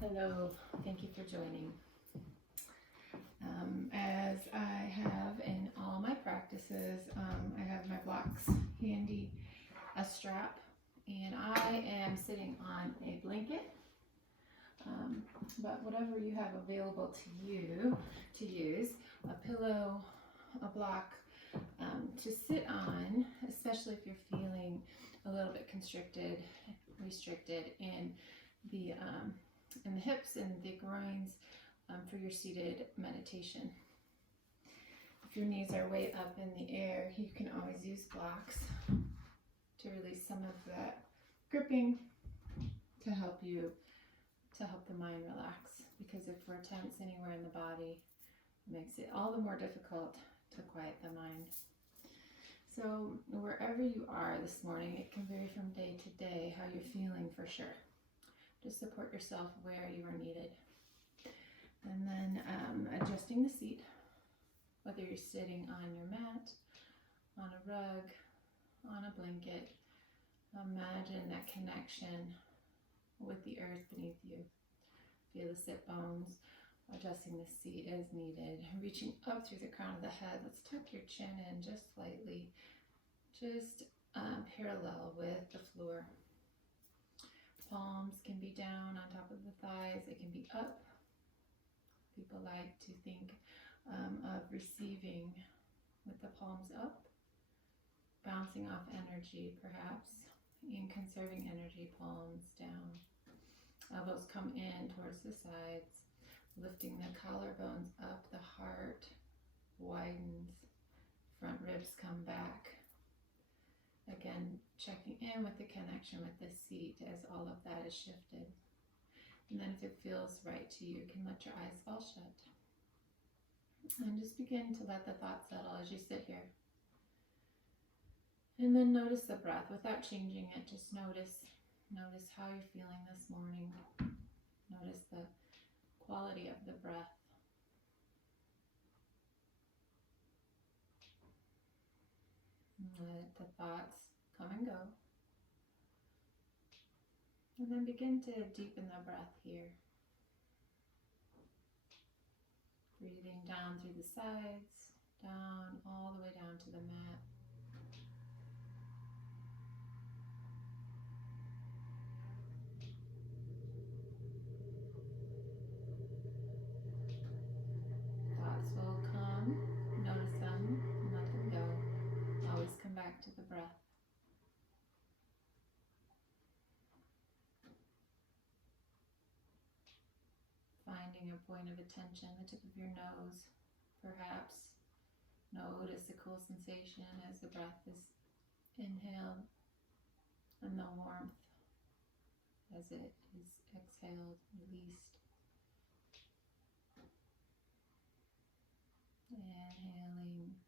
Hello, thank you for joining. As I have in all my practices, I have my blocks handy, a strap, and I am sitting on a blanket. But whatever you have available to you to use, a pillow, a block to sit on, especially if you're feeling a little bit restricted in the hips and the groins for your seated meditation. If your knees are way up in the air, you can always use blocks to release some of that gripping to help the mind relax. Because if we're tense anywhere in the body, it makes it all the more difficult to quiet the mind. So wherever you are this morning, it can vary from day to day how you're feeling for sure. Just support yourself where you are needed. And then adjusting the seat, whether you're sitting on your mat, on a rug, on a blanket, imagine that connection with the earth beneath you. Feel the sit bones, adjusting the seat as needed, reaching up through the crown of the head. Let's tuck your chin in just slightly, just parallel with the floor. Palms can be down on top of the thighs, it can be up. People like to think of receiving with the palms up, bouncing off energy perhaps, and conserving energy, palms down. Elbows come in towards the sides, lifting the collarbones up, the heart widens, front ribs come back. Again, checking in with the connection with the seat as all of that is shifted. And then if it feels right to you, you can let your eyes fall shut. And just begin to let the thoughts settle as you sit here. And then notice the breath without changing it. Just notice how you're feeling this morning. Notice the quality of the breath. Let the thoughts come and go. And then begin to deepen the breath here. Breathing down through the sides, down all the way down to the mat. Thoughts will come, notice them, and let them go. Always come back to the breath. Finding a point of attention, the tip of your nose, perhaps. Notice the cool sensation as the breath is inhaled and the warmth as it is exhaled, released. Inhaling,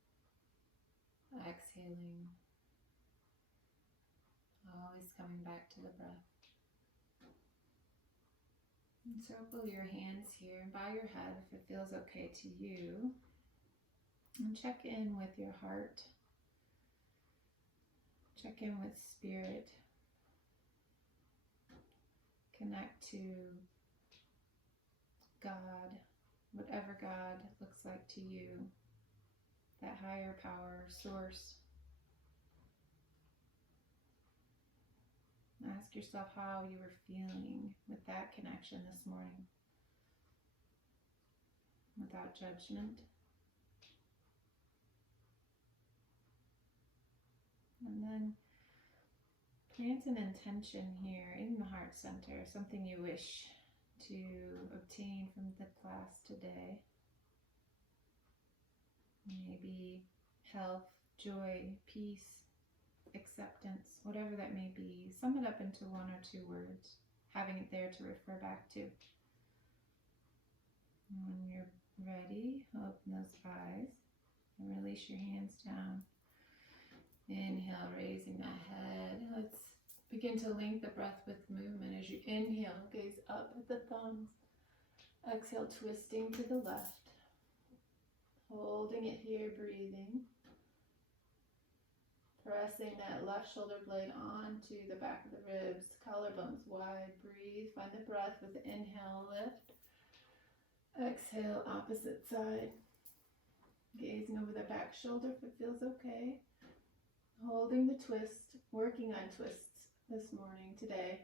exhaling, always coming back to the breath. And circle your hands here and bow your head if it feels okay to you. And check in with your heart. Check in with spirit. Connect to God, whatever God looks like to you, that higher power source. Ask yourself how you were feeling with that connection this morning, without judgment. And then plant an intention here in the heart center, something you wish to obtain from the class today. Maybe health, joy, peace, acceptance, whatever that may be. Sum it up into one or two words, having it there to refer back to. When you're ready, open those eyes and release your hands down. Inhale, raising the head. Let's begin to link the breath with movement. As you inhale, gaze up at the thumbs. Exhale, twisting to the left. Holding it here, breathing. Pressing that left shoulder blade onto the back of the ribs, collarbones wide. Breathe, find the breath with the inhale, lift. Exhale, opposite side. Gazing over the back shoulder if it feels okay. Holding the twist, working on twists this morning, today.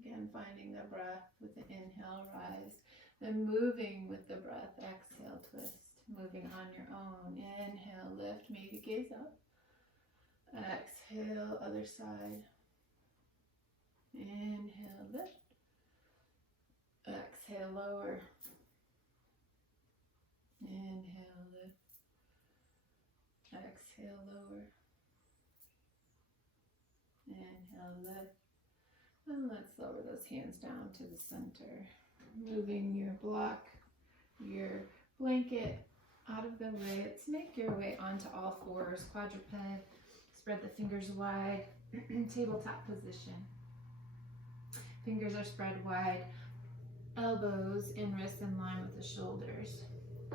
Again, finding the breath with the inhale, rise. Then moving with the breath, exhale, twist. Moving on your own. Inhale, lift, maybe gaze up. Exhale, other side. Inhale, lift. Exhale, lower. Inhale, lift. Exhale, lower. Inhale, lift. And let's lower those hands down to the center. Moving your block, your blanket out of the way. Let's make your way onto all fours, quadruped. Spread the fingers wide, tabletop position. Fingers are spread wide, elbows and wrists in line with the shoulders,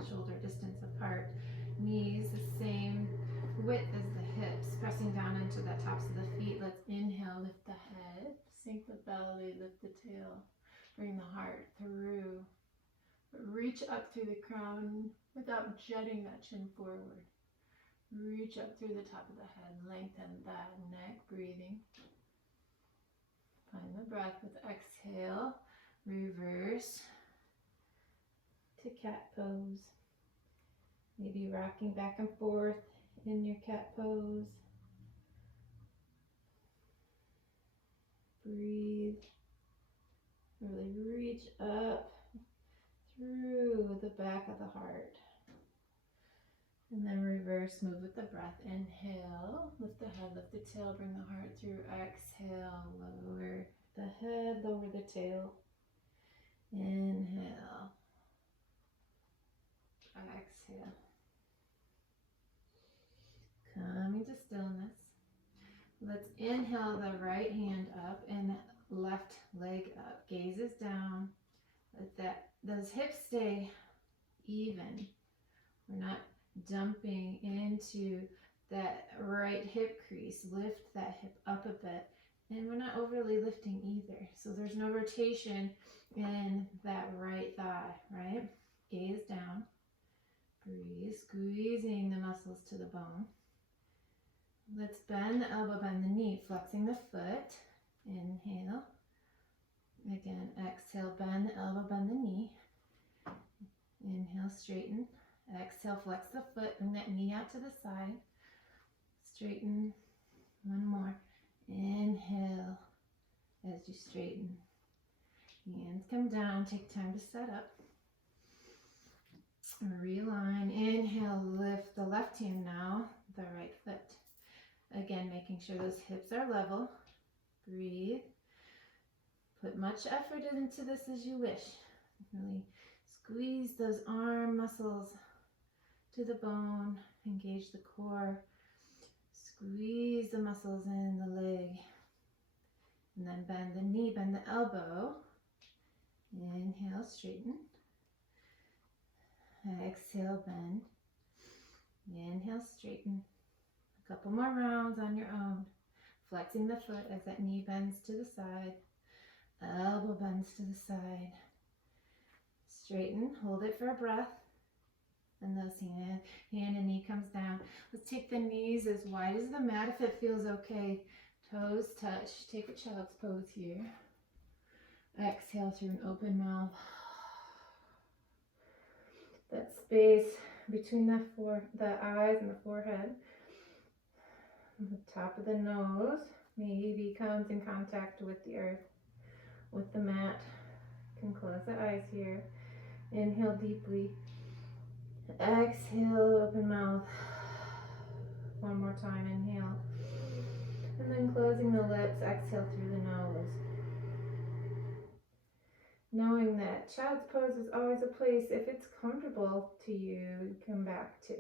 shoulder distance apart. Knees the same width as the hips, pressing down into the tops of the feet. Let's inhale, lift the head, sink the belly, lift the tail, bring the heart through. Reach up through the crown without jetting that chin forward. Reach up through the top of the head, lengthen that neck, breathing. Find the breath with exhale, reverse to cat pose. Maybe rocking back and forth in your cat pose. Breathe. Really reach up through the back of the heart. And then reverse, move with the breath. Inhale, lift the head, lift the tail, bring the heart through. Exhale, lower the head, lower the tail. Inhale. Exhale. Coming to stillness. Let's inhale the right hand up and left leg up. Gazes down. Let those hips stay even. We're not dumping into that right hip crease. Lift that hip up a bit. And we're not overly lifting either. So there's no rotation in that right thigh, right? Gaze down. Breathe, squeezing the muscles to the bone. Let's bend the elbow, bend the knee, flexing the foot. Inhale. Again, exhale, bend the elbow, bend the knee. Inhale, straighten. Exhale, flex the foot, bring that knee out to the side. Straighten. One more. Inhale as you straighten. Hands come down, take time to set up. Realign. Inhale, lift the left hand now, the right foot. Again, making sure those hips are level. Breathe. Put much effort into this as you wish. Really squeeze those arm muscles to the bone. Engage the core. Squeeze the muscles in the leg. And then bend the knee, bend the elbow. Inhale, straighten. Exhale, bend. Inhale, straighten. A couple more rounds on your own. Flexing the foot as that knee bends to the side. Elbow bends to the side. Straighten, hold it for a breath. And those hand and knee comes down. Let's take the knees as wide as the mat if it feels okay. Toes touch. Take a child's pose here. Exhale through an open mouth. That space between the eyes and the forehead. The top of the nose maybe comes in contact with the earth, with the mat. You can close the eyes here. Inhale deeply. Exhale, open mouth. One more time, inhale. And then closing the lips, exhale through the nose. Knowing that child's pose is always a place, if it's comfortable to you, come back to.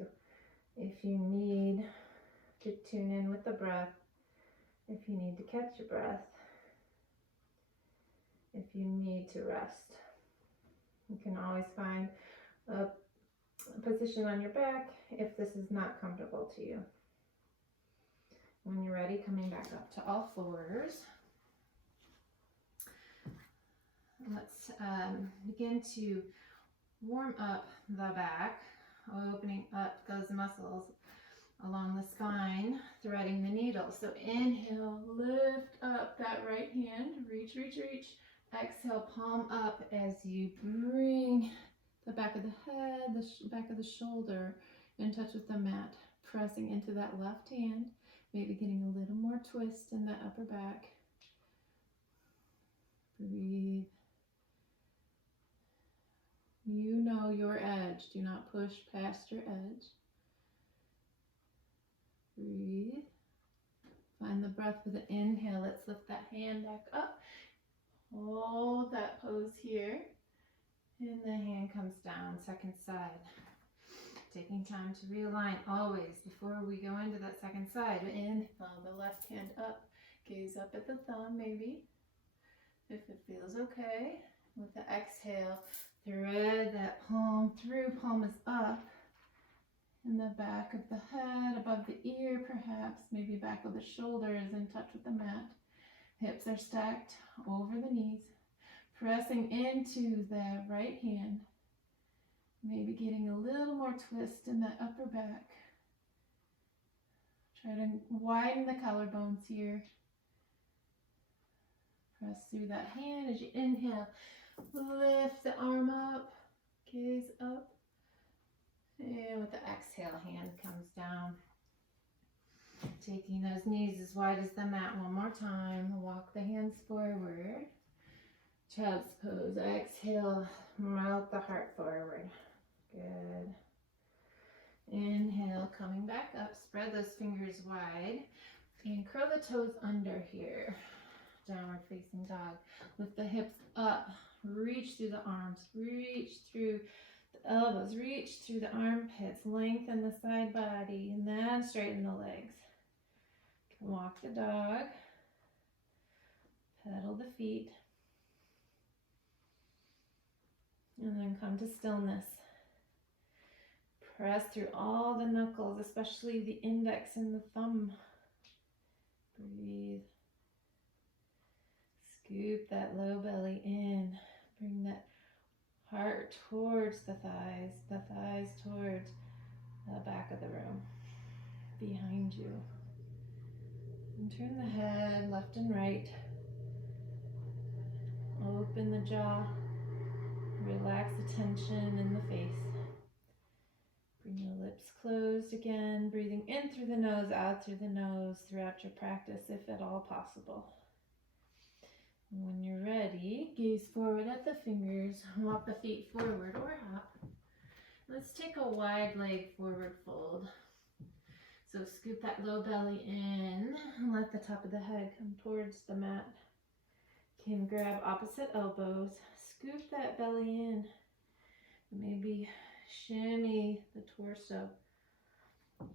If you need to tune in with the breath, if you need to catch your breath, if you need to rest. You can always find a position on your back if this is not comfortable to you. When you're ready, coming back up to all fours. Let's begin to warm up the back, opening up those muscles along the spine, threading the needle. So inhale, lift up that right hand, reach, reach, reach. Exhale, palm up as you bring the back of the head, the back of the shoulder in touch with the mat, pressing into that left hand, maybe getting a little more twist in the upper back. Breathe. You know your edge. Do not push past your edge. Breathe. Find the breath with an inhale. Let's lift that hand back up. Hold that pose here. And the hand comes down, second side. Taking time to realign always before we go into that second side. Inhale the left hand up. Gaze up at the thumb maybe, if it feels okay. With the exhale, thread that palm through. Palm is up. In the back of the head, above the ear perhaps, maybe back of the shoulder is in touch with the mat. Hips are stacked over the knees. Pressing into the right hand. Maybe getting a little more twist in the upper back. Try to widen the collarbones here. Press through that hand as you inhale. Lift the arm up, gaze up. And with the exhale, hand comes down. Taking those knees as wide as the mat one more time. Walk the hands forward. Child's pose. Exhale, melt the heart forward. Good. Inhale, coming back up. Spread those fingers wide. And curl the toes under here. Downward facing dog. Lift the hips up. Reach through the arms. Reach through the elbows. Reach through the armpits. Lengthen the side body. And then straighten the legs. Walk the dog. Pedal the feet. And then come to stillness. Press through all the knuckles, especially the index and the thumb. Breathe. Scoop that low belly in. Bring that heart towards the thighs towards the back of the room, behind you. And turn the head left and right. Open the jaw. Relax the tension in the face. Bring the lips closed again, breathing in through the nose, out through the nose throughout your practice, if at all possible. And when you're ready, gaze forward at the fingers, walk the feet forward or up. Let's take a wide leg forward fold. So scoop that low belly in and let the top of the head come towards the mat. Can grab opposite elbows, scoop that belly in, maybe shimmy the torso,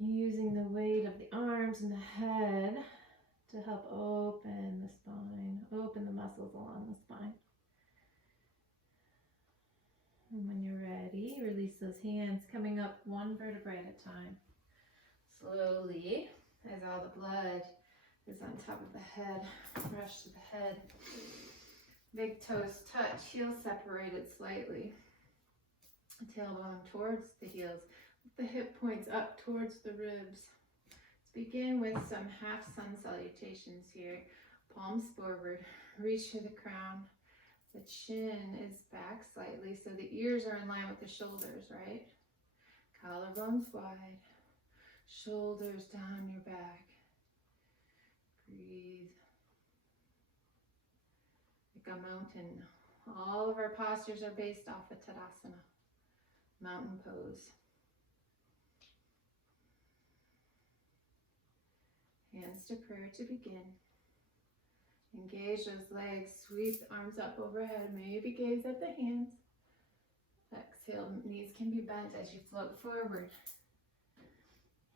using the weight of the arms and the head to help open the spine, open the muscles along the spine. And when you're ready, release those hands, coming up one vertebrae at a time. Slowly, as all the blood is on top of the head, brush to the head. Big toes touch, heels separated slightly. Tailbone towards the heels, the hip points up towards the ribs. Let's begin with some half sun salutations here. Palms forward, reach for the crown. The chin is back slightly, so the ears are in line with the shoulders, right? Collarbones wide, shoulders down your back. Breathe. Like a mountain. All of our postures are based off of Tadasana. Mountain pose. Hands to prayer to begin. Engage those legs, sweep the arms up overhead, maybe gaze at the hands. Exhale, knees can be bent as you float forward.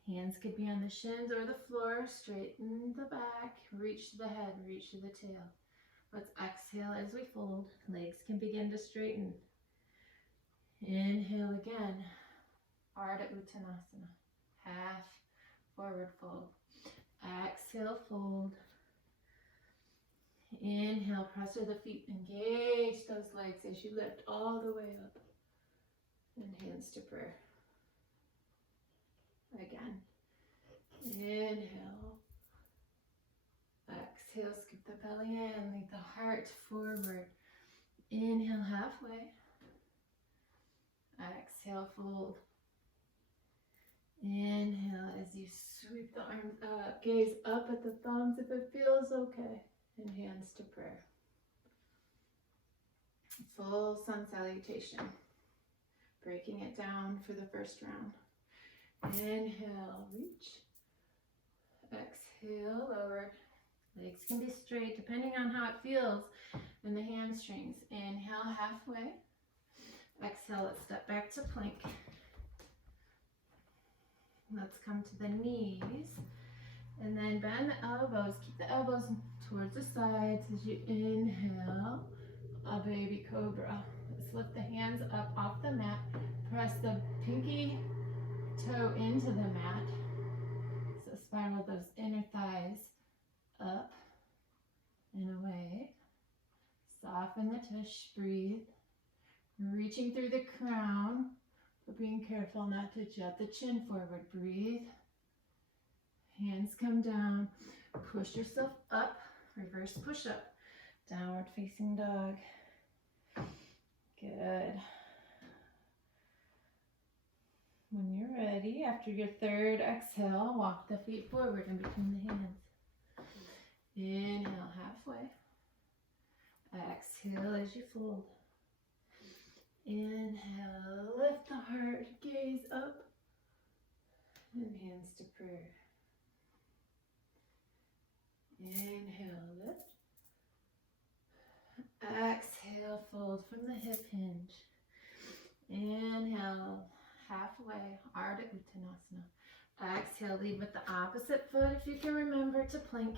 Hands could be on the shins or the floor, straighten the back, reach to the head, reach to the tail. Let's exhale as we fold, legs can begin to straighten. Inhale again, Ardha Uttanasana, half forward fold. Exhale, fold. Inhale, press through the feet, engage those legs as you lift all the way up. And hands to prayer. Again. Inhale. Exhale, scoop the belly in, lead the heart forward. Inhale, halfway. Exhale, fold. Inhale as you sweep the arms up, gaze up at the thumbs if it feels okay, and hands to prayer. Full sun salutation. Breaking it down for the first round. Inhale, reach. Exhale, lower. Legs can be straight depending on how it feels in the hamstrings. Inhale, halfway. Exhale, let's step back to plank. Let's come to the knees. And then bend the elbows. Keep the elbows towards the sides as you inhale. A baby cobra. Let's lift the hands up off the mat. Press the pinky toe into the mat. So spiral those inner thighs up and away. Soften the tush, breathe. Reaching through the crown, but being careful not to jet the chin forward. Breathe. Hands come down. Push yourself up. Reverse push up. Downward facing dog. Good. When you're ready, after your third exhale, walk the feet forward in between the hands. Inhale, halfway. Exhale as you fold. Inhale, lift the heart, gaze up, and hands to prayer. Inhale, lift. Exhale, fold from the hip hinge. Inhale, halfway, Ardha Uttanasana. Exhale, lead with the opposite foot if you can remember to plank.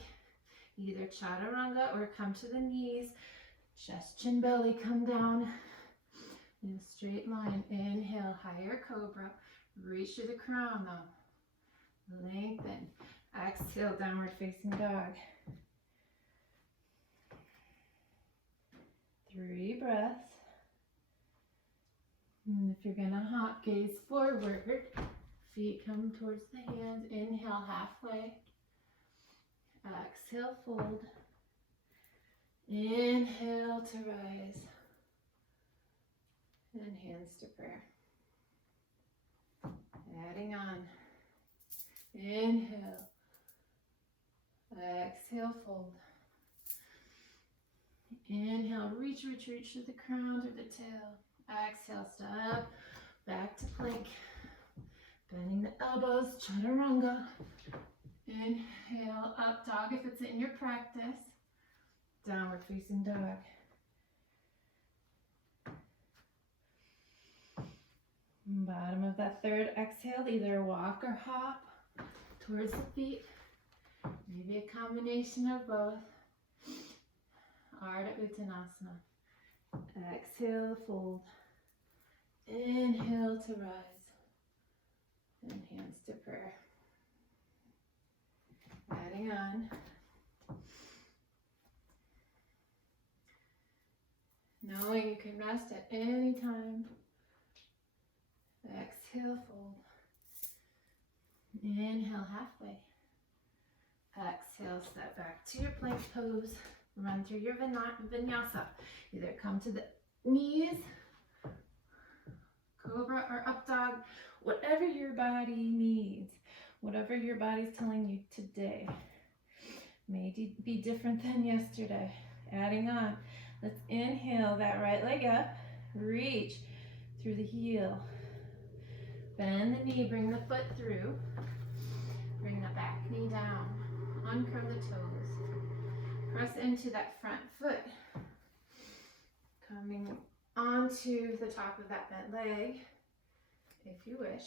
Either chaturanga or come to the knees. Chest, chin, belly, come down in a straight line. Inhale, higher cobra. Reach to the crown though. Lengthen. Exhale, downward facing dog. 3 breaths. And if you're gonna hop, gaze forward. Feet come towards the hands. Inhale, halfway. Exhale, fold. Inhale to rise. And hands to prayer. Adding on. Inhale. Exhale, fold. Inhale, reach to the crown, to the tail. Exhale, step back to plank. Bending the elbows, chaturanga. Inhale, up dog if it's in your practice. Downward facing dog. Bottom of that third exhale, either walk or hop towards the feet. Maybe a combination of both. Ardha Uttanasana. Exhale, fold. Inhale to rise. And hands to prayer. Adding on. Knowing you can rest at any time. Exhale, fold. Inhale, halfway. Exhale, step back to your plank pose. Run through your vinyasa. Either come to the knees, cobra or up dog, whatever your body needs, whatever your body's telling you today. May be different than yesterday. Adding on. Let's inhale that right leg up. Reach through the heel. Bend the knee, bring the foot through. Bring the back knee down. Uncurl the toes. Press into that front foot. Coming onto the top of that bent leg, if you wish.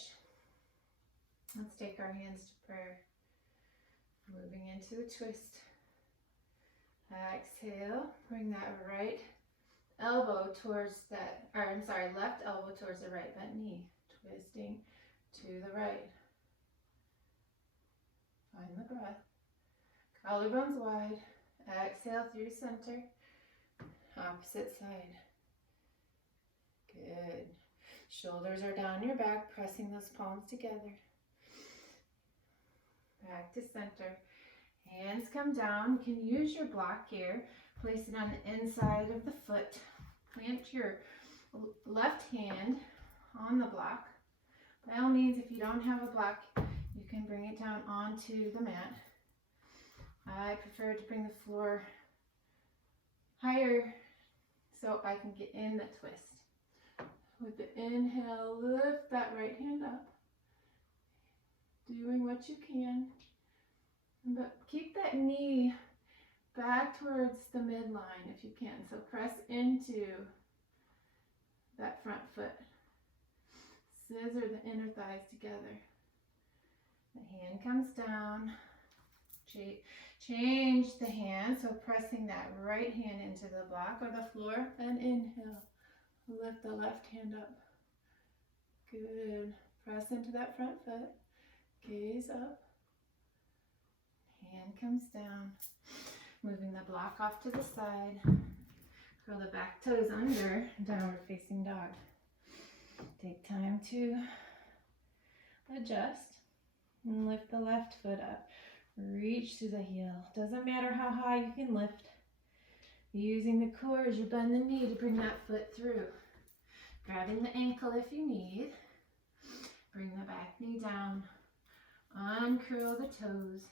Let's take our hands to prayer. Moving into a twist. Exhale, bring that right elbow towards that, or I'm sorry, left elbow towards the right bent knee. Twisting to the right. Find the breath. Collarbones wide. Exhale through center. Opposite side. Good. Shoulders are down your back, pressing those palms together. Back to center. Hands come down. You can use your block here. Place it on the inside of the foot. Plant your left hand on the block. By all means, if you don't have a block, you can bring it down onto the mat. I prefer to bring the floor higher so I can get in the twist. With the inhale, lift that right hand up. Doing what you can. But keep that knee back towards the midline if you can. So press into that front foot. Scissor the inner thighs together. The hand comes down. Change the hand, so pressing that right hand into the block or the floor, and inhale. Lift the left hand up. Good. Press into that front foot. Gaze up. Hand comes down. Moving the block off to the side. Curl the back toes under, downward facing dog. Take time to adjust and lift the left foot up. Reach to the heel. Doesn't matter how high you can lift. Using the core as you bend the knee to bring that foot through. Grabbing the ankle if you need. Bring the back knee down. Uncurl the toes.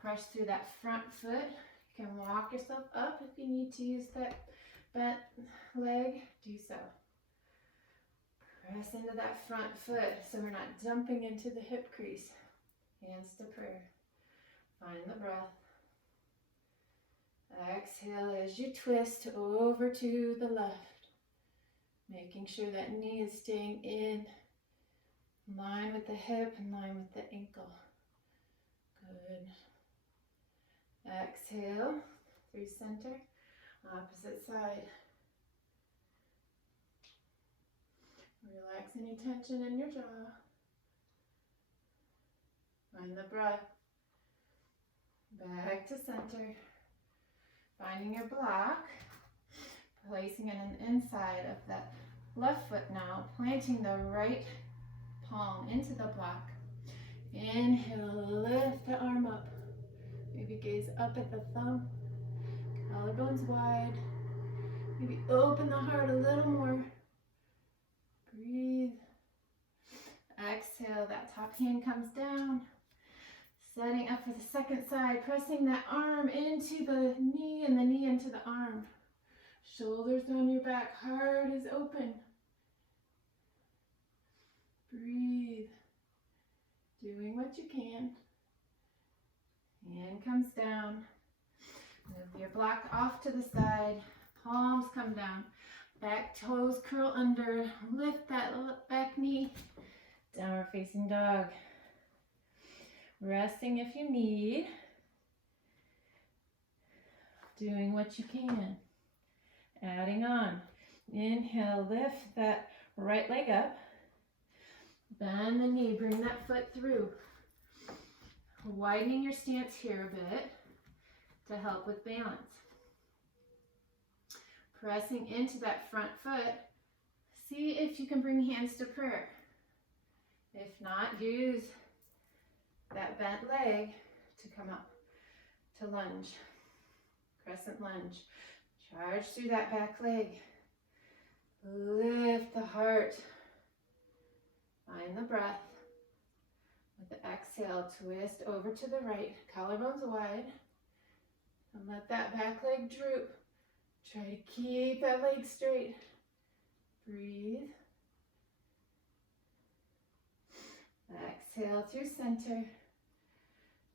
Press through that front foot. You can walk yourself up if you need to use that bent leg. Do so. Press into that front foot so we're not dumping into the hip crease. Hands to prayer. Find the breath. Exhale as you twist over to the left. Making sure that knee is staying in line with the hip, in line with the ankle. Good. Exhale through center. Opposite side. Relax any tension in your jaw. Find the breath. Back to center. Finding your block. Placing it on the inside of that left foot now. Planting the right palm into the block. Inhale, lift the arm up. Maybe gaze up at the thumb. Collarbones wide. Maybe open the heart a little more. Breathe. Exhale, that top hand comes down. Setting up for the second side, pressing that arm into the knee and the knee into the arm. Shoulders down your back, heart is open. Breathe. Doing what you can. Hand comes down. Move your block off to the side. Palms come down. Back toes curl under. Lift that back knee. Downward facing dog. Resting if you need. Doing what you can. Adding on. Inhale, lift that right leg up. Bend the knee, bring that foot through. Widening your stance here a bit to help with balance. Pressing into that front foot. See if you can bring hands to prayer. If not, use that bent leg to come up to lunge. Crescent lunge. Charge through that back leg. Lift the heart. Find the breath. With the exhale, twist over to the right. Collarbones wide. And let that back leg droop. Try to keep that leg straight. Breathe. Exhale through center.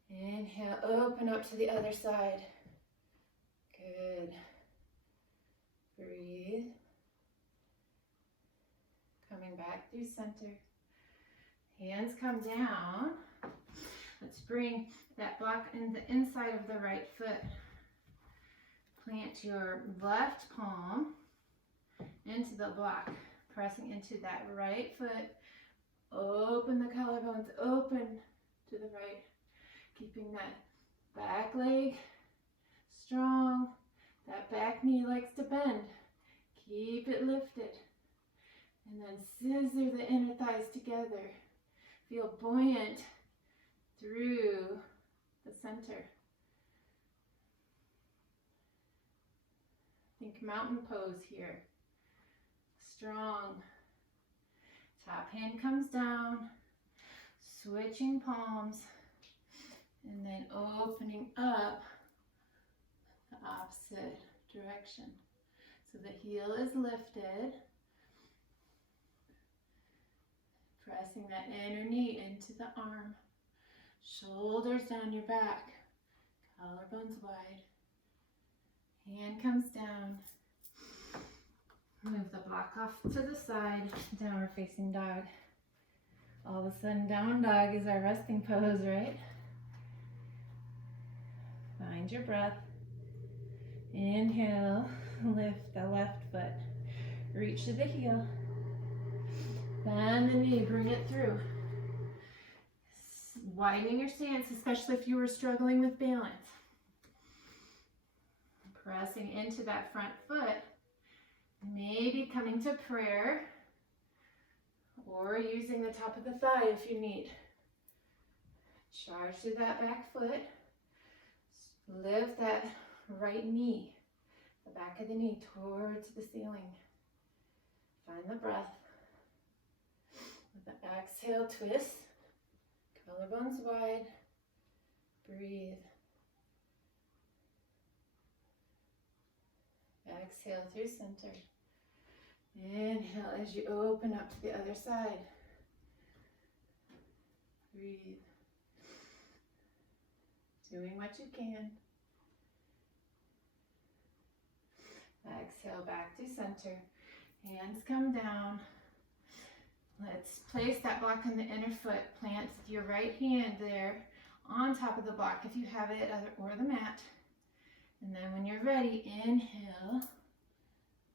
Inhale, open up to the other side. Good. Breathe. Coming back through center. Hands come down. Let's bring that block in the inside of the right foot. Plant your left palm into the block, pressing into that right foot. Open the collarbones, open to the right. Keeping that Back leg strong. That back knee likes to bend. Keep it lifted. And then scissor the inner thighs together. Feel buoyant through the center. Think mountain pose here. Strong. Top hand comes down. Switching palms. And then opening up the opposite direction. So the heel is lifted. Pressing that inner knee into the arm. Shoulders down your back. Collarbones wide. Hand comes down. Move the block off to the side. Downward facing dog. All of a sudden, down dog is our resting pose, right? Find your breath. Inhale, lift the left foot. Reach to the heel. Bend the knee, bring it through. Widening your stance, especially if you were struggling with balance. Pressing into that front foot. Maybe coming to prayer. Or using the top of the thigh if you need. Charge to that back foot. Lift that right knee, the back of the knee towards the ceiling. Find the breath. With the exhale, twist. Collarbones wide. Breathe. Exhale through center. Inhale as you open up to the other side. Breathe. Doing what you can. Exhale back to center. Hands come down. Let's place that block on the inner foot. Plant your right hand there on top of the block if you have it, or the mat. And then when you're ready, inhale.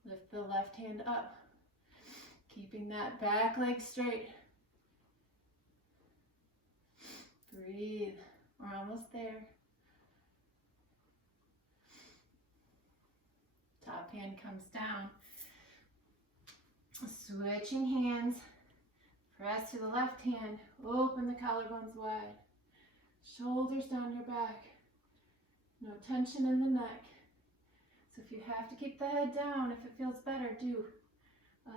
Lift the left hand up. Keeping that back leg straight. Breathe. We're almost there. Top hand comes down. Switching hands. Press to the left hand. Open the collarbones wide. Shoulders down your back. No tension in the neck. So if you have to keep the head down, if it feels better, do.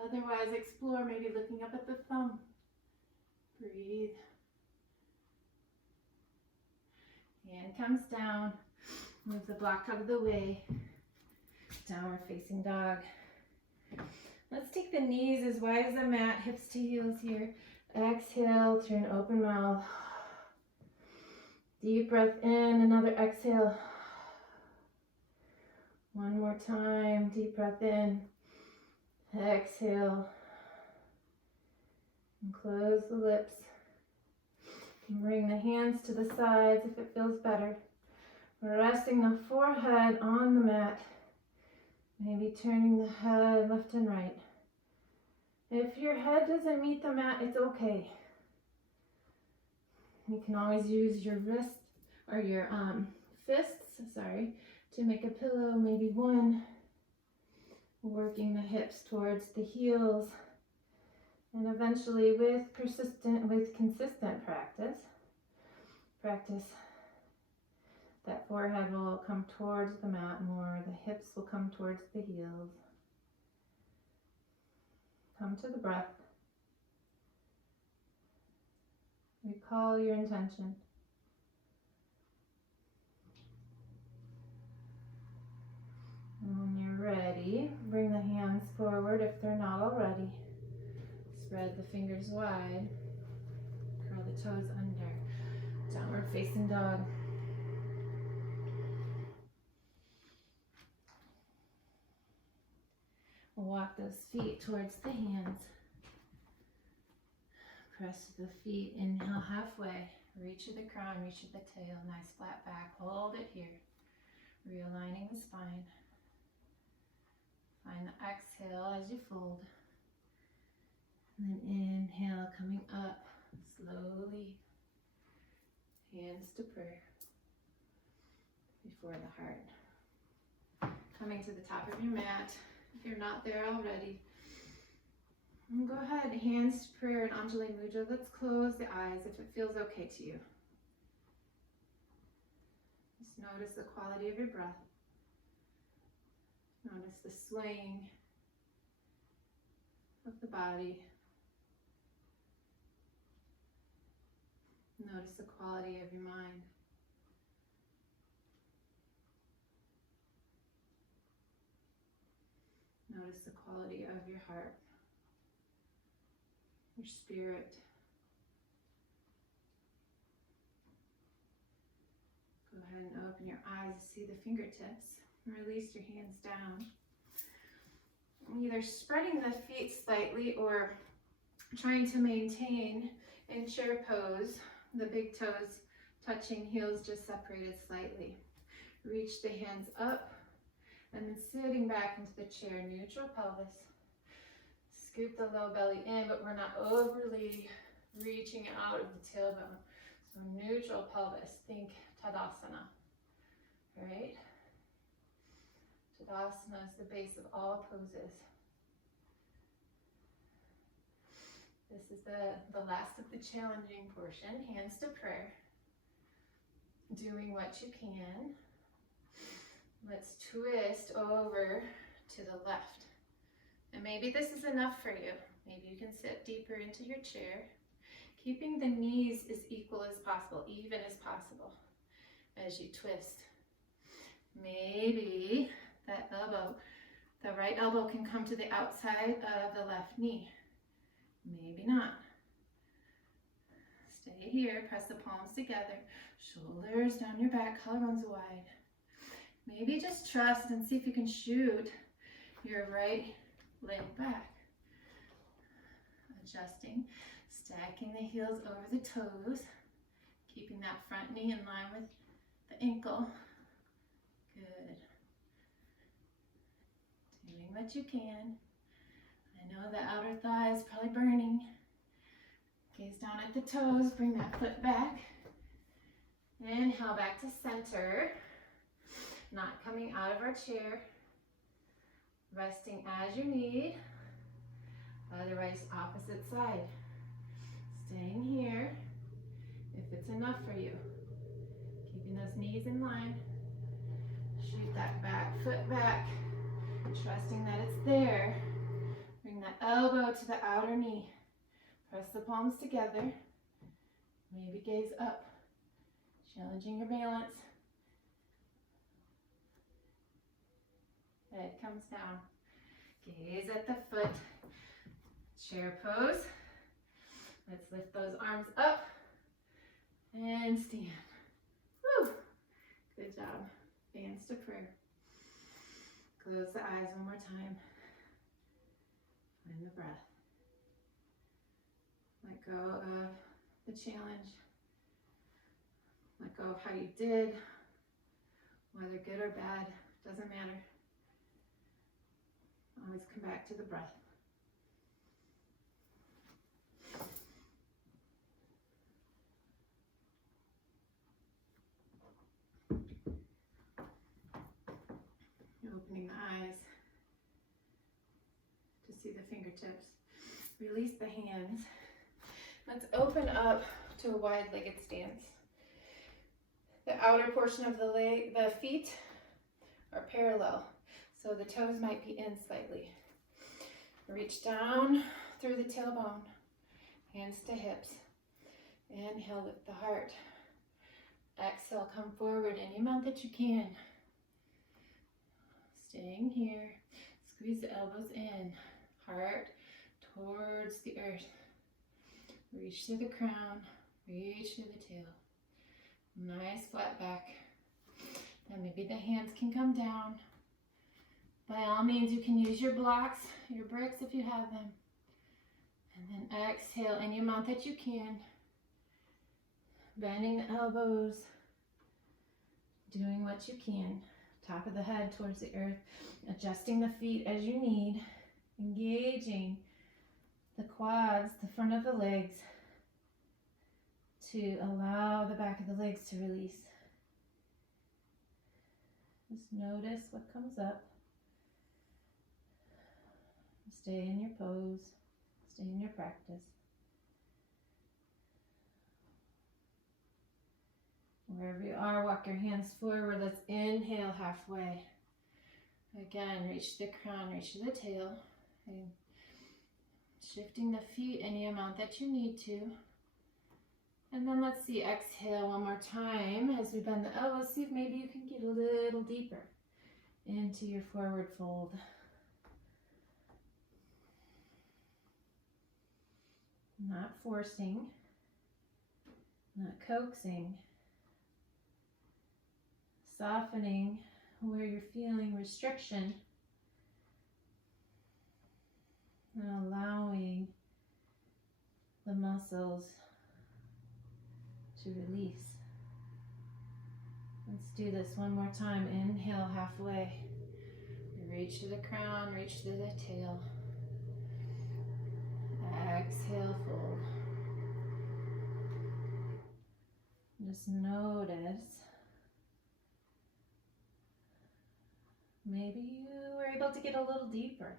Otherwise, explore maybe looking up at the thumb. Breathe. Hand comes down. Move the block out of the way. Downward facing dog. Let's take the knees as wide as the mat, hips to heels here. Exhale through an open mouth. Deep breath in, another exhale. One more time, deep breath in. Exhale. And close the lips. Bring the hands to the sides if it feels better. Resting the forehead on the mat. Maybe turning the head left and right. If your head doesn't meet the mat, it's okay. You can always use your wrist or your fists, to make a pillow, maybe one. Working the hips towards the heels. And eventually with consistent practice, that forehead will come towards the mat more, the hips will come towards the heels. Come to the breath. Recall your intention. And when you're ready, bring the hands forward if they're not already. Spread the fingers wide. Curl the toes under. Downward facing dog. Walk those feet towards the hands. Press the feet. Inhale halfway. Reach to the crown, reach to the tail. Nice flat back. Hold it here. Realigning the spine. Find the exhale as you fold. And then inhale, coming up slowly. Hands to prayer. for the heart. Coming to the top of your mat, if you're not there already. And go ahead, hands to prayer and Anjali Mudra. Let's close the eyes if it feels okay to you. Just notice the quality of your breath. Notice the swaying of the body. Notice the quality of your mind. Notice the quality of your heart, your spirit. Go ahead and open your eyes to see the fingertips. Release your hands down. Either spreading the feet slightly or trying to maintain in chair pose, the big toes touching, heels just separated slightly. Reach the hands up and then sitting back into the chair, neutral pelvis. Scoop the low belly in, but we're not overly reaching out of the tailbone. So neutral pelvis, think Tadasana, right? Tadasana is the base of all poses. This is the last of the challenging portion, hands to prayer. Doing what you can. Let's twist over to the left. And maybe this is enough for you. Maybe you can sit deeper into your chair. Keeping the knees as equal as possible, even as possible, as you twist. Maybe that elbow, the right elbow can come to the outside of the left knee. Maybe not. Stay here, press the palms together, shoulders down your back, collarbones wide. Maybe just trust and see if you can shoot your right leg back. Adjusting, stacking the heels over the toes, keeping that front knee in line with the ankle. Good. Doing what you can. I know the outer thigh is probably burning. Gaze down at the toes, bring that foot back. Inhale back to center. Not coming out of our chair. Resting as you need. Otherwise, opposite side. Staying here if it's enough for you. Keeping those knees in line. Shoot that back foot back. Trusting that it's there. Bring that elbow to the outer knee. Press the palms together. Maybe gaze up. Challenging your balance. Head comes down. Gaze at the foot. Chair pose. Let's lift those arms up and stand. Woo! Good job. Hands to prayer. Close the eyes one more time. Find the breath. Let go of the challenge. Let go of how you did, whether good or bad, doesn't matter. Always come back to the breath. Opening the eyes to see the fingertips. Release the hands. Let's open up to a wide-legged stance. The outer portion of the feet are parallel, so the toes might be in slightly. Reach down through the tailbone, hands to hips. Inhale, lift the heart. Exhale, come forward any amount that you can. Staying here, squeeze the elbows in, heart towards the earth. Reach to the crown, reach to the tail. Nice flat back. Then maybe the hands can come down. By all means, you can use your blocks, your bricks if you have them. And then exhale any amount that you can. Bending the elbows, doing what you can. Top of the head towards the earth, adjusting the feet as you need, engaging the quads, the front of the legs, to allow the back of the legs to release. Just notice what comes up. Stay in your pose. Stay in your practice. Wherever you are, walk your hands forward. Let's inhale halfway. Again, reach the crown, reach the tail. And shifting the feet any amount that you need to. And then let's see, exhale one more time as we bend the elbows. See if maybe you can get a little deeper into your forward fold. Not forcing, not coaxing. Softening where you're feeling restriction and allowing the muscles to release. Let's do this one more time. Inhale halfway. Reach to the crown, reach to the tail. Exhale, fold. Just notice. Maybe you were able to get a little deeper.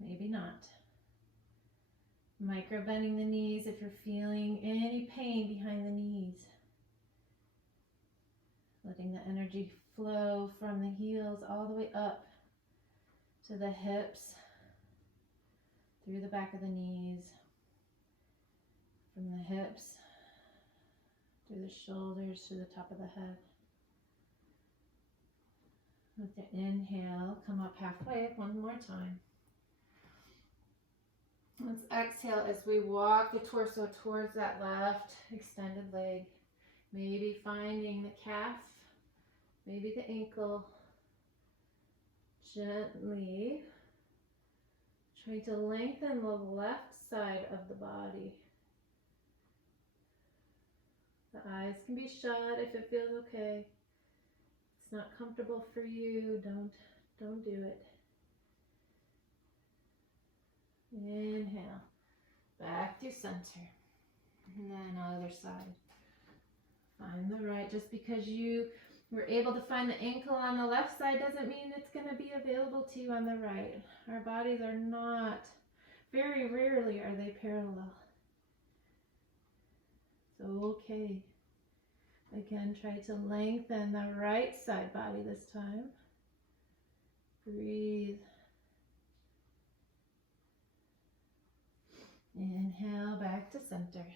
Maybe not. Micro bending the knees if you're feeling any pain behind the knees. Letting the energy flow from the heels all the way up to the hips, through the back of the knees, from the hips, through the shoulders, to the top of the head. With the inhale, come up halfway one more time. Let's exhale as we walk the torso towards that left extended leg. Maybe finding the calf, maybe the ankle. Gently try to lengthen the left side of the body. The eyes can be shut if it feels okay. It's not comfortable for you, don't do it. Inhale, back through center, and then other side. Find the right. Just because you were able to find the ankle on the left side doesn't mean it's going to be available to you on the right. Our bodies are not, very rarely are they parallel. It's okay. Again, try to lengthen the right side body this time. Breathe. Inhale, back to center.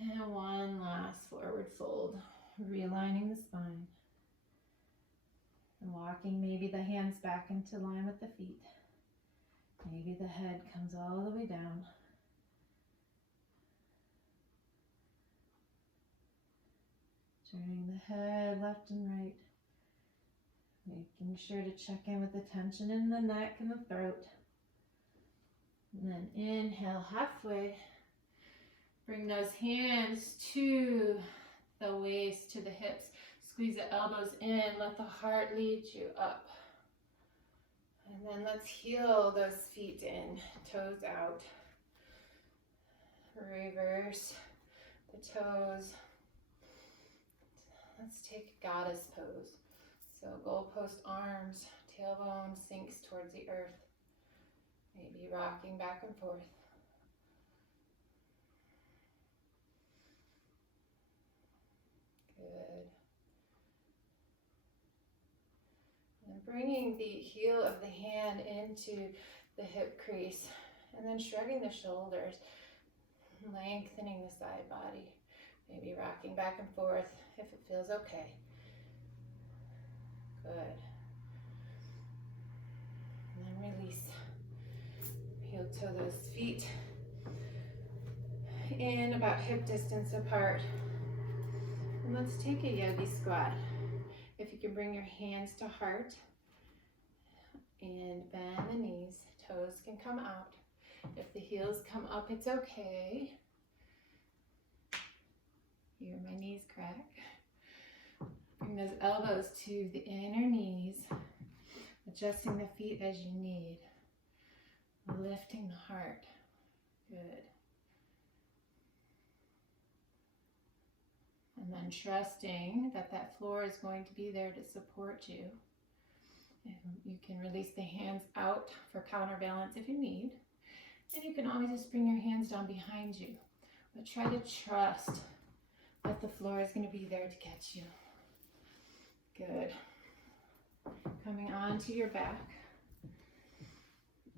And one last forward fold, realigning the spine. And walking maybe the hands back into line with the feet. Maybe the head comes all the way down. Turning the head left and right. Making sure to check in with the tension in the neck and the throat. And then inhale halfway. Bring those hands to the waist, to the hips. Squeeze the elbows in. Let the heart lead you up. And then let's heel those feet in, toes out. Reverse the toes. Let's take goddess pose. So goalpost arms, tailbone sinks towards the earth. Maybe rocking back and forth. Good. And bringing the heel of the hand into the hip crease. And then shrugging the shoulders. Lengthening the side body. Maybe rocking back and forth if it feels okay. Good. And then release. Heel toe those feet in about hip distance apart. And let's take a yogi squat. If you can bring your hands to heart and bend the knees, toes can come out. If the heels come up, it's okay. Hear my knees crack. Bring those elbows to the inner knees, adjusting the feet as you need. Lifting the heart. Good. And And then trusting that that floor is going to be there to support you. And you can release the hands out for counterbalance if you need. And you can always just bring your hands down behind you. But try to trust that the floor is going to be there to catch you. Good. Coming onto your back.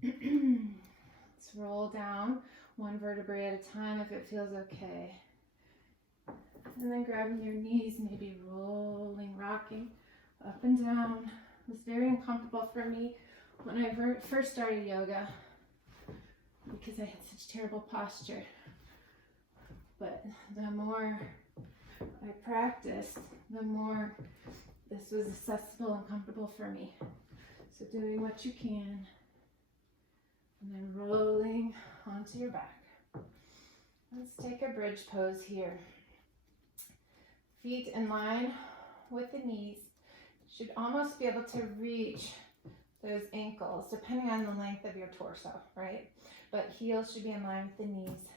Let's roll down one vertebrae at a time if it feels okay. And then grabbing your knees, maybe rolling, rocking up and down. It was very uncomfortable for me when I first started yoga because I had such terrible posture. But the more I practiced, the more this was accessible and comfortable for me. So doing what you can, and then rolling onto your back. Let's take a bridge pose here. Feet in line with the knees. Should almost be able to reach those ankles, depending on the length of your torso, right? But heels should be in line with the knees.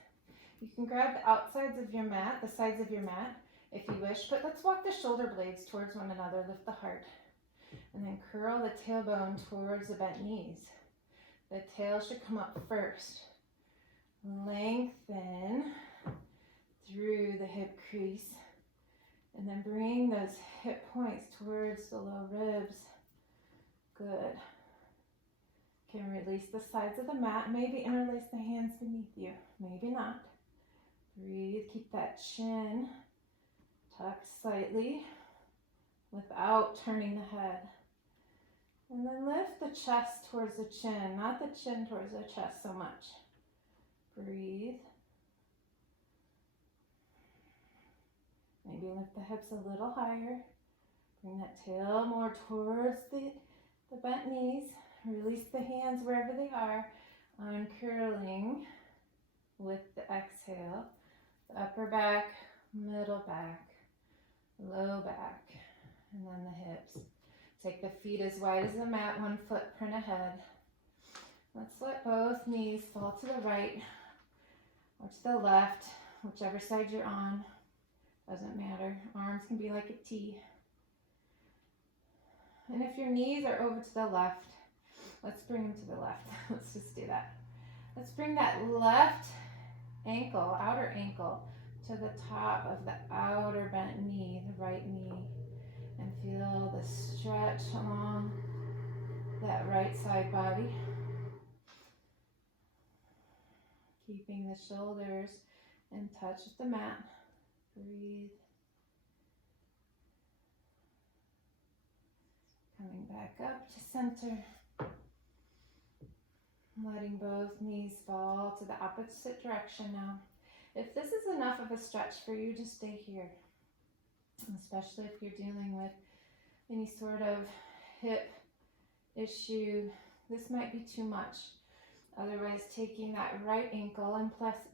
You can grab the outsides of your mat, the sides of your mat, if you wish, but let's walk the shoulder blades towards one another, lift the heart, and then curl the tailbone towards the bent knees. The tail should come up first. Lengthen through the hip crease, and then bring those hip points towards the low ribs. Good. Can release the sides of the mat, maybe interlace the hands beneath you, maybe not. Breathe, keep that chin tucked slightly without turning the head. And then lift the chest towards the chin, not the chin towards the chest so much. Breathe. Maybe lift the hips a little higher. Bring that tail more towards the bent knees. Release the hands wherever they are. Uncurling with the exhale. The upper back, middle back, low back, and then the hips. Take the feet as wide as the mat, one footprint ahead. Let's let both knees fall to the right or to the left, whichever side you're on. Doesn't matter. Arms can be like a T. And if your knees are over to the left, let's bring them to the left. Let's just do that. Let's bring that left ankle, outer ankle, to the top of the outer bent knee, the right knee, and feel the stretch along that right side body. Keeping the shoulders in touch with the mat. Breathe. Coming back up to center. Letting both knees fall to the opposite direction now. If this is enough of a stretch for you, just stay here. Especially if you're dealing with any sort of hip issue, this might be too much. Otherwise, taking that right ankle and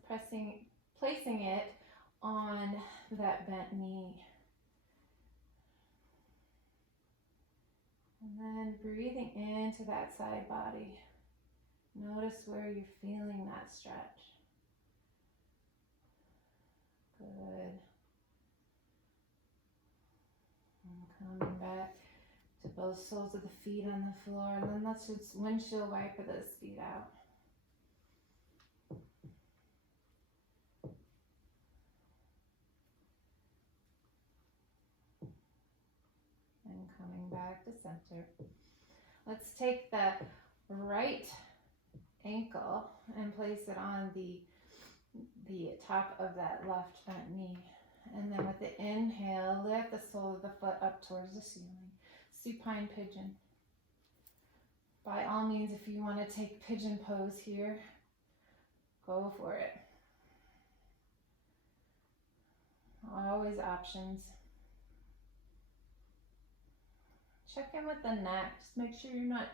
placing it on that bent knee. And then breathing into that side body. Notice where you're feeling that stretch. Good. And coming back to both soles of the feet on the floor. And then let's just windshield wiper those feet out. And coming back to center. Let's take the right ankle and place it on the top of that left bent knee. And then with the inhale, lift the sole of the foot up towards the ceiling. Supine pigeon. By all means, if you want to take pigeon pose here, go for it. Always options. Check in with the neck. Just make sure you're not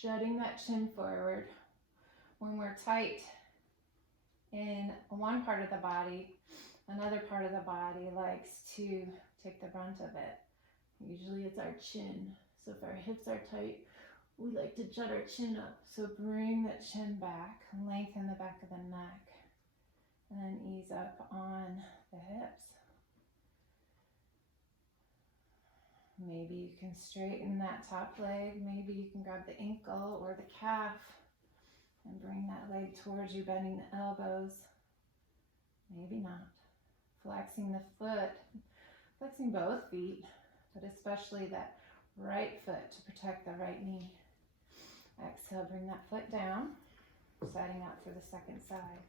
jutting that chin forward. When we're tight in one part of the body, another part of the body likes to take the brunt of it. Usually it's our chin. So if our hips are tight, we like to jut our chin up. So bring that chin back, lengthen the back of the neck, and then ease up on the hips. Maybe you can straighten that top leg. Maybe you can grab the ankle or the calf and bring that leg towards you, bending the elbows. Maybe not. Flexing the foot, flexing both feet, but especially that right foot to protect the right knee. Exhale, bring that foot down, setting up for the second side.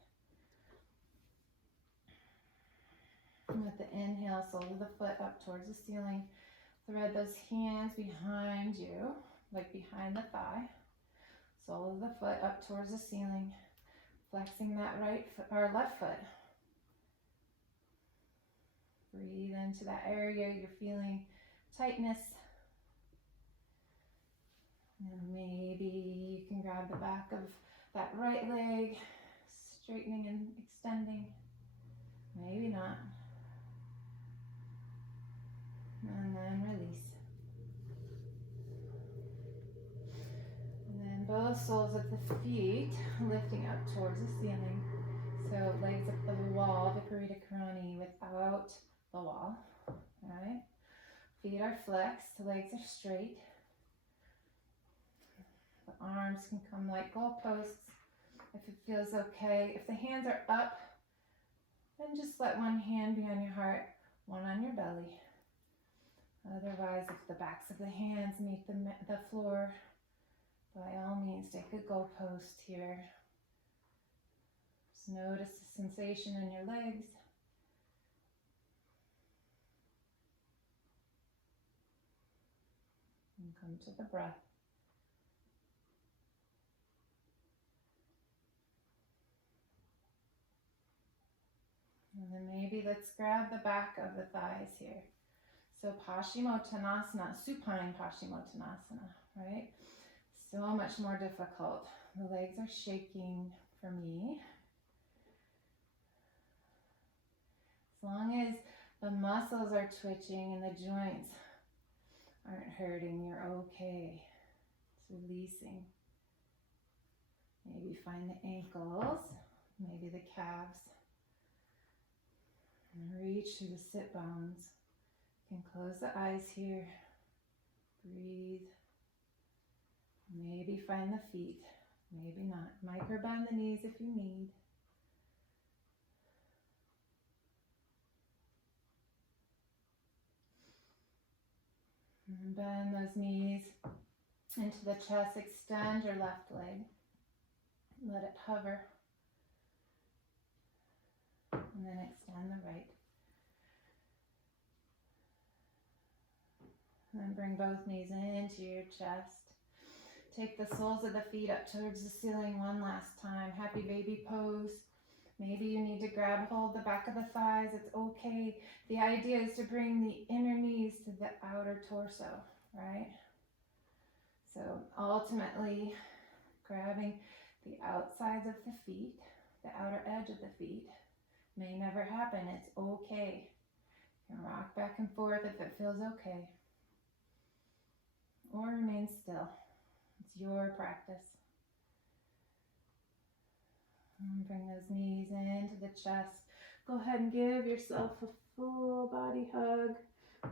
And with the inhale, sole of the foot up towards the ceiling. Thread those hands behind you, like behind the thigh. Sole of the foot up towards the ceiling. Flexing that right foot or left foot. Breathe into that area you're feeling tightness. And maybe you can grab the back of that right leg, straightening and extending. Maybe not. And then release. And then both soles of the feet lifting up towards the ceiling. So legs up the wall, Viparita Karani without the wall. Alright? Feet are flexed, the legs are straight. The arms can come like goalposts if it feels okay. If the hands are up, then just let one hand be on your heart, one on your belly. Otherwise, if the backs of the hands meet the floor, by all means, take a goalpost here. Just notice the sensation in your legs. And come to the breath. And then maybe let's grab the back of the thighs here. So Paschimottanasana, supine Paschimottanasana, right? So much more difficult. The legs are shaking for me. As long as the muscles are twitching and the joints aren't hurting, you're okay. It's releasing. Maybe find the ankles, maybe the calves. And reach through the sit bones. You can close the eyes here. Breathe. Maybe find the feet. Maybe not. Micro bend the knees if you need. And bend those knees into the chest. Extend your left leg. Let it hover. And then extend the right. And then bring both knees into your chest. Take the soles of the feet up towards the ceiling one last time. Happy baby pose. Maybe you need to grab hold the back of the thighs. It's okay. The idea is to bring the inner knees to the outer torso, right? So ultimately, grabbing the outsides of the feet, the outer edge of the feet, may never happen. It's okay. You can rock back and forth if it feels okay. Or remain still. It's your practice. And bring those knees into the chest. Go ahead and give yourself a full body hug.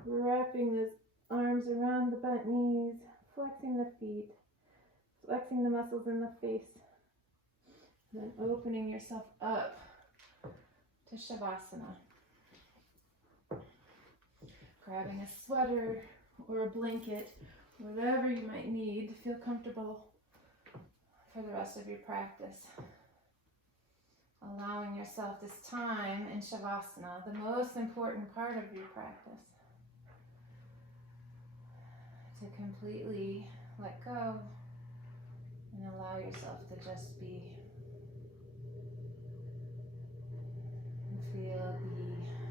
Wrapping the arms around the bent knees. Flexing the feet. Flexing the muscles in the face. And then opening yourself up to Shavasana. Grabbing a sweater or a blanket, whatever you might need to feel comfortable for the rest of your practice. Allowing yourself this time in Shavasana, the most important part of your practice, to completely let go and allow yourself to just be. And feel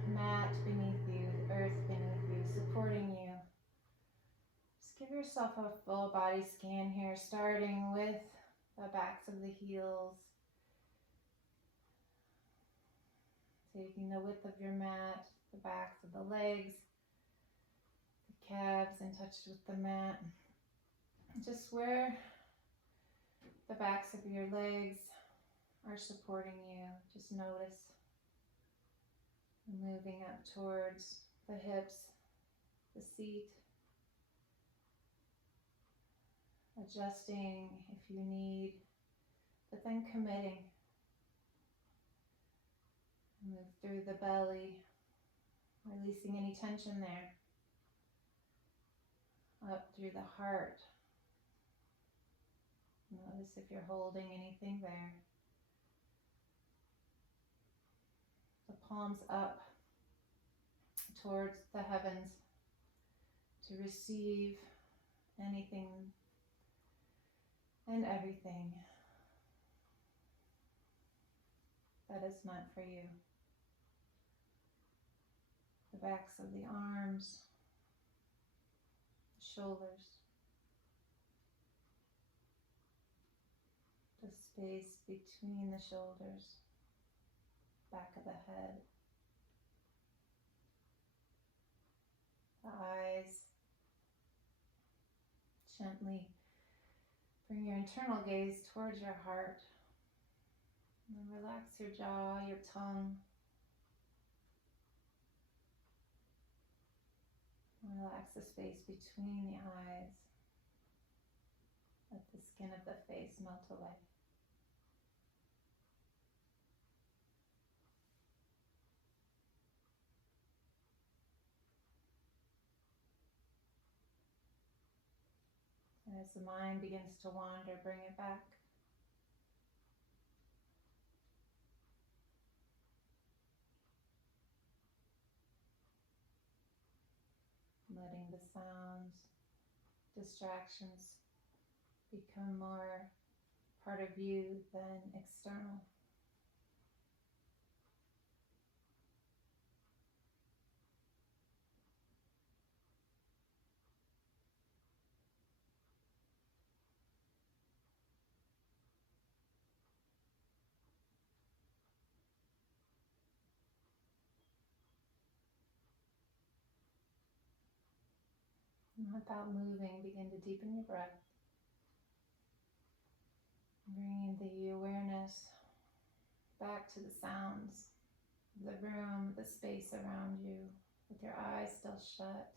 the mat beneath you, the earth beneath you, supporting you. Just give yourself a full body scan here, starting with the backs of the heels. Taking the width of your mat, the backs of the legs, the calves in touch with the mat. Just where the backs of your legs are supporting you, just notice. Moving up towards the hips, the seat, adjusting if you need, but then committing. Move through the belly, releasing any tension there. Up through the heart. Notice if you're holding anything there. The palms up towards the heavens to receive anything and everything that is meant for you. The backs of the arms, shoulders, the space between the shoulders, back of the head, the eyes. Gently bring your internal gaze towards your heart, and then relax your jaw, your tongue. Relax the space between the eyes. Let the skin of the face melt away. And as the mind begins to wander, bring it back. Letting the sounds, distractions become more part of you than external. And without moving, begin to deepen your breath. Bringing the awareness back to the sounds, the room, the space around you, with your eyes still shut,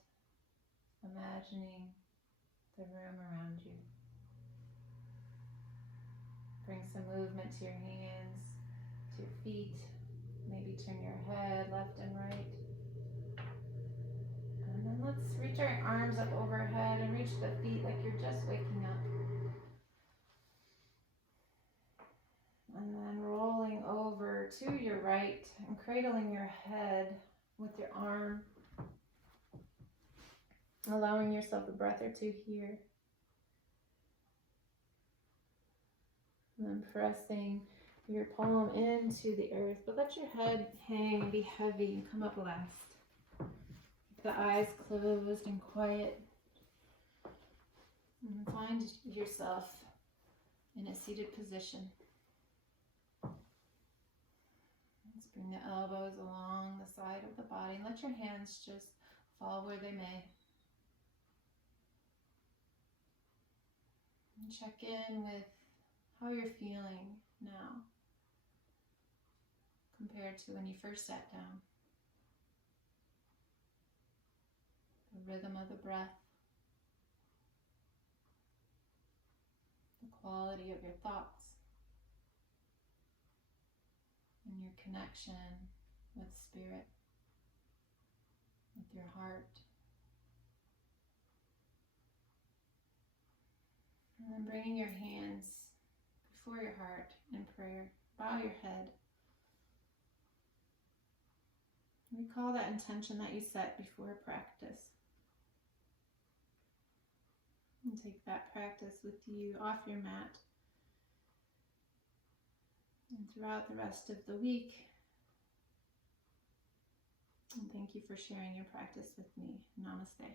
imagining the room around you. Bring some movement to your hands, to your feet. Maybe turn your head left and right. And then let's reach our arms up overhead and reach the feet like you're just waking up. And then rolling over to your right and cradling your head with your arm. Allowing yourself a breath or two here. And then pressing your palm into the earth, but let your head hang and be heavy and come up last. The eyes closed and quiet. And find yourself in a seated position. Let's bring the elbows along the side of the body. Let your hands just fall where they may. And check in with how you're feeling now compared to when you first sat down. The rhythm of the breath, the quality of your thoughts, and your connection with spirit, with your heart. And then bringing your hands before your heart in prayer. Bow your head. Recall that intention that you set before practice. And take that practice with you off your mat. And throughout the rest of the week. And thank you for sharing your practice with me. Namaste.